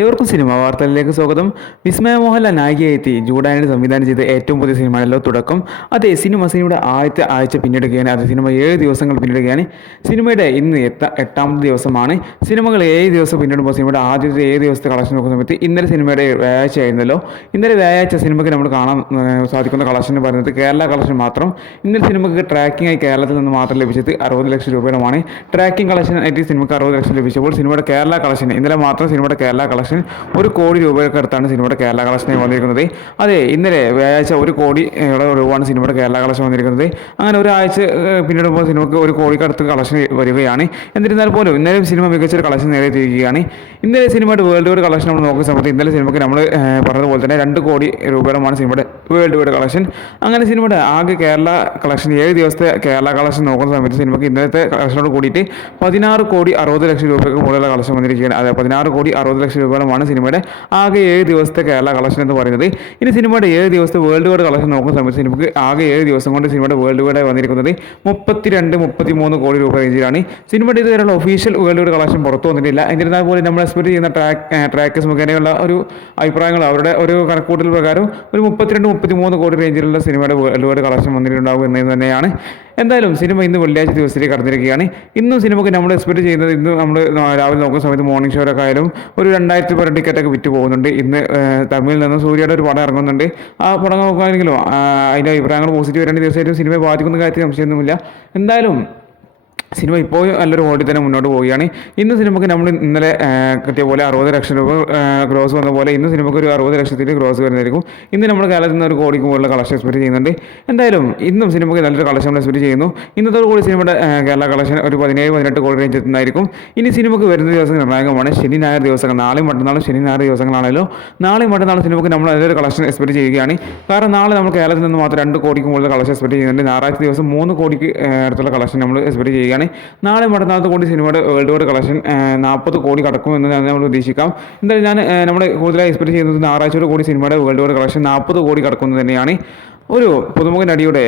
ഏവർക്കും സിനിമാ വാർത്തകളിലേക്ക് സ്വാഗതം. വിസ്മയ മോഹൻലാൽ നായികയെത്തി ജൂഡാനി സംവിധാനം ചെയ്ത ഏറ്റവും പുതിയ സിനിമയാണല്ലോ തുടക്കം. അതെ, സിനിമയുടെ ആദ്യത്തെ ആഴ്ച പിന്നിടുകയാണ്. അത് സിനിമ 7 ദിവസങ്ങൾ പിന്നിടുകയാണ്. സിനിമയുടെ ഇന്ന് എട്ടാമത്തെ ദിവസമാണ്. സിനിമകൾ 7 ദിവസം പിന്നിടുമ്പോൾ സിനിമയുടെ ആദ്യത്തെ 7 ദിവസത്തെ കളക്ഷൻ നോക്കുന്ന സമയത്ത് ഇന്നലെ സിനിമയുടെ വ്യാഴാഴ്ച ആയിരുന്നല്ലോ. ഇന്നലെ വ്യാഴാഴ്ച സിനിമയ്ക്ക് നമ്മൾ കാണാൻ സാധിക്കുന്ന കളക്ഷൻ എന്ന് പറയുന്നത് കേരള കളക്ഷൻ മാത്രം. ഇന്നലെ സിനിമയ്ക്ക് ട്രാക്കിംഗ് ആയി കേരളത്തിൽ നിന്ന് മാത്രം ലഭിച്ചത് 60 ലക്ഷം രൂപയുമാണ്. ട്രാക്കിംഗ് കളക്ഷൻ ആയിട്ട് സിനിമയ്ക്ക് 60 ലക്ഷം ലഭിച്ചപ്പോൾ സിനിമയുടെ കേരള കളക്ഷൻ ഇന്നലെ മാത്രം സിനിമയുടെ കേരള കളക്ഷൻ 1 കോടി രൂപയ്ക്ക് അടുത്താണ് സിനിമയുടെ കേരള കളക്ഷനായി വന്നിരിക്കുന്നത്. അതെ, ഇന്നലെ വ്യാഴാഴ്ച 1 കോടി രൂപയാണ് സിനിമയുടെ കേരള കളക്ഷൻ വന്നിരിക്കുന്നത്. അങ്ങനെ ഒരാഴ്ച പിന്നിടുമ്പോൾ സിനിമയ്ക്ക് 1 കോടിക്ക് അടുത്ത് കളക്ഷൻ വരികയാണ്. എന്നിരുന്നാൽ പോലും ഇന്നലെ സിനിമ മികച്ചൊരു കളക്ഷൻ നേടിയിരിക്കുകയാണ്. ഇന്നലെ സിനിമയുടെ വേൾഡ് വൈഡ് കളക്ഷൻ നമ്മൾ നോക്കുന്ന സമയത്ത് ഇന്നലെ സിനിമയ്ക്ക് നമ്മൾ പറഞ്ഞതുപോലെ തന്നെ 2 കോടി രൂപയുടെയാണ് സിനിമയുടെ വേൾഡ് വൈഡ് കളക്ഷൻ. അങ്ങനെ സിനിമയുടെ ആകെ കേരള കളക്ഷൻ 7 ദിവസത്തെ കേരള കളക്ഷൻ നോക്കുന്ന സമയത്ത് സിനിമയ്ക്ക് ഇന്നലത്തെ കളക്ഷനോട് കൂടിയിട്ട് 16 കോടി 60 ലക്ഷം രൂപയ്ക്ക് മുകളിലുള്ള കളക്ഷൻ വന്നിരിക്കുകയാണ്. അതെ, 16 കോടി 60 ലക്ഷം രൂപയാണ് സിനിമയുടെ ആകെ 7 ദിവസത്തെ കേരള കളക്ഷൻ എന്ന് പറയുന്നത്. ഇനി സിനിമയുടെ 7 ദിവസത്തെ വേൾഡ് വൈഡ് കളക്ഷൻ നോക്കുന്ന സമയത്ത് സിനിമയ്ക്ക് ആകെ 7 ദിവസം കൊണ്ട് സിനിമയുടെ വേൾഡ് വൈഡായി വന്നിരിക്കുന്നത് 33 കോടി രൂപ റേഞ്ചിലാണ്. സിനിമയുടെ ഇതുവരെയുള്ള ഒഫീഷ്യൽ വേൾഡ് വൈഡ് കളക്ഷൻ പുറത്തു വന്നിട്ടില്ല. എന്നിരുന്നാൽ പോലും നമ്മൾ എക്സ്പെക്ട് ചെയ്യുന്ന ട്രാക്കേഴ്സ് മുഖേനയുള്ള ഒരു അഭിപ്രായങ്ങൾ അവരുടെ ഒരു കണക്കൂട്ടൽ പ്രകാരം ഒരു 33 കോടി റേഞ്ചിലുള്ള സിനിമയുടെ വേൾഡ് വൈഡ് കളക്ഷൻ വന്നിട്ടുണ്ടാകും എന്നത് തന്നെയാണ്. എന്തായാലും സിനിമ ഇന്ന് വെള്ളിയാഴ്ച ദിവസത്തിലേക്ക് കടന്നിരിക്കുകയാണ്. ഇന്നും സിനിമയ്ക്ക് നമ്മൾ എക്സ്പെക്ട് ചെയ്യുന്നത് ഇന്ന് നമ്മൾ രാവിലെ നോക്കുന്ന സമയത്ത് മോർണിംഗ് ഷോയിലൊക്കെ ആയാലും ഒരു 2000 പേരുടെ ടിക്കറ്റൊക്കെ വിറ്റ് പോകുന്നുണ്ട്. ഇന്ന് തമിഴിൽ നിന്ന് സൂര്യയുടെ ഒരു പടം ഇറങ്ങുന്നുണ്ട്. ആ പടം നോക്കുകയാണെങ്കിലും അതിൻ്റെ അഭിപ്രായങ്ങൾ പോസിറ്റീവ് വരേണ്ട ദിവസമായിട്ടും സിനിമയെ ബാധിക്കുന്ന കാര്യത്തിൽ സംശയമൊന്നുമില്ല. എന്തായാലും സിനിമ ഇപ്പോഴും നല്ലൊരു ഓടി തന്നെ മുന്നോട്ട് പോവുകയാണ്. ഇന്ന് സിനിമയ്ക്ക് നമ്മൾ ഇന്നലെ കിട്ടിയ പോലെ 60 ലക്ഷം രൂപ ഗ്രോസ് വന്ന പോലെ ഇന്ന് സിനിമയ്ക്ക് ഒരു 60 ലക്ഷത്തിൽ ഗ്രോസ് വരുന്നതായിരിക്കും. ഇന്ന് നമ്മൾ കേരളത്തിൽ നിന്ന് 1 കോടിക്ക് മുകളിലുള്ള കളക്ഷൻ എക്സ്പെക്ട് ചെയ്യുന്നുണ്ട്. എന്തായാലും ഇന്നും സിനിമയ്ക്ക് നല്ലൊരു കളക്ഷൻ നമ്മൾ എക്സ്പെക്ട് ചെയ്യുന്നു. ഇന്നത്തോടു കൂടി സിനിമയുടെ കേരള കളക്ഷൻ ഒരു 17-18 കോടി റേഞ്ച് എത്തുന്നതായിരിക്കും. ഇനി സിനിമയ്ക്ക് വരുന്ന ദിവസം നിർണായകമാണ്. ശനി ഞായർ ദിവസങ്ങൾ, നാളെയും മറ്റന്നാളും ശനി ഞായർ ദിവസങ്ങളാണല്ലോ. നാളെയും മറ്റന്നാളും സിനിമയ്ക്ക് നമ്മൾ നല്ലൊരു കളക്ഷൻ എക്സ്പെക്ട് ചെയ്യുകയാണ്. കാരണം നാളെ നമ്മൾ കേരളത്തിൽ നിന്ന് മാത്രം 2 കോടിക്ക് മുകളിൽ കളക്ഷൻ എക്സ്പെക്ട് ചെയ്യുന്നുണ്ട്. ഞായറാഴ്ച ദിവസം 3 കോടിക്ക് അടുത്തുള്ള കളക്ഷൻ നമ്മൾ എക്സ്പെക്ട് ചെയ്യുകയാണ്. നാളെ മറ്റന്നാളത്തെ കൂടി സിനിമയുടെ വേൾഡ് വൈഡ് കളക്ഷൻ 40 കോടി കടക്കുമെന്ന് നമ്മൾ പ്രതീക്ഷിക്കാം. എന്തായാലും നമ്മൾ കൂടുതലായി എക്സ്പെക്ട് ചെയ്യുന്നത് ഞായറാഴ്ചയോട് കൂടി സിനിമയുടെ വേൾഡ് വൈഡ് കളക്ഷൻ 40 കോടി കടക്കുന്നത് തന്നെയാണ്. ഒരു പുതുമുഖ നടിയുടെ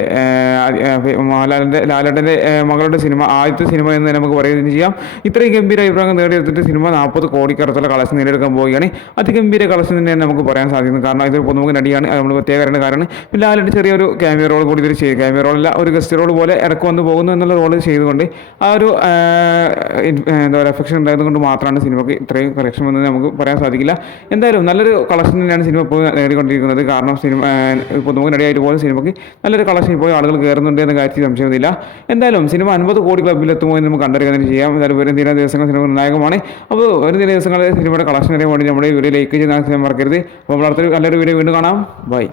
ലാലേട്ടൻ്റെ മകളുടെ സിനിമ, ആദ്യത്തെ സിനിമ എന്ന് തന്നെ നമുക്ക് പറയുകയും ചെയ്യാം. ഇത്രയും ഗംഭീര അഭിപ്രായം നേടിയെടുത്തിട്ട് സിനിമ 40 കോടിക്കടുത്തുള്ള കളക്ഷൻ നേടിയെടുക്കാൻ പോവുകയാണ്. അതിഗംഭീര കളക്ഷൻ തന്നെയാണ് നമുക്ക് പറയാൻ സാധിക്കുന്നത്. കാരണം ഇതൊരു പുതുമുഖ നടിയാണ്, അത് നമ്മൾ പ്രത്യേക കാരണം. പിന്നെ ലാലേട്ടൻ ചെറിയൊരു ക്യാമിയോ റോൾ കൂടി ഇതിൽ ചെയ്യും. ക്യാമിയോ റോളല്ല, ഒരു ഗസ്റ്റ് റോൾ പോലെ ഇടയ്ക്ക് വന്ന് പോകുന്നു എന്നുള്ള റോൾ ചെയ്തുകൊണ്ട് ആ ഒരു എന്താ പറയുക എഫക്ഷൻ ഉണ്ടായതുകൊണ്ട് മാത്രമാണ് സിനിമയ്ക്ക് ഇത്രയും കളക്ഷൻ വന്നത് നമുക്ക് പറയാൻ സാധിക്കില്ല. എന്തായാലും നല്ലൊരു കളക്ഷൻ തന്നെയാണ് സിനിമ ഇപ്പോൾ നേടിക്കൊണ്ടിരിക്കുന്നത്. കാരണം സിനിമ പുതുമുഖ നടിയായിട്ട് സിനിമയ്ക്ക് നല്ലൊരു കളക്ഷൻ ഇപ്പോൾ ആളുകൾ കയറുന്നുണ്ട് എന്ന കാര്യത്തിൽ സംശയമില്ല. എന്തായാലും സിനിമ 50 കോടി ക്ലബ്ബിൽ എത്തുമോ എന്ന് നമുക്ക് കണ്ടറിയാൻ ചെയ്യാം. എന്തായാലും വരും ദിന ദിവസങ്ങൾ സിനിമ നിർണായകമാണ്. അപ്പോൾ വരും ദിന ദിവസങ്ങളിൽ സിനിമയുടെ കളക്ഷൻ അറിയാൻ വേണ്ടി നമ്മുടെ വീഡിയോ ലൈക്ക് ചെയ്യാൻ മറക്കരുത്. അപ്പോൾ നമ്മൾ അടുത്തൊരു നല്ലൊരു വീഡിയോ വീണ്ടും കാണാം. ബൈ.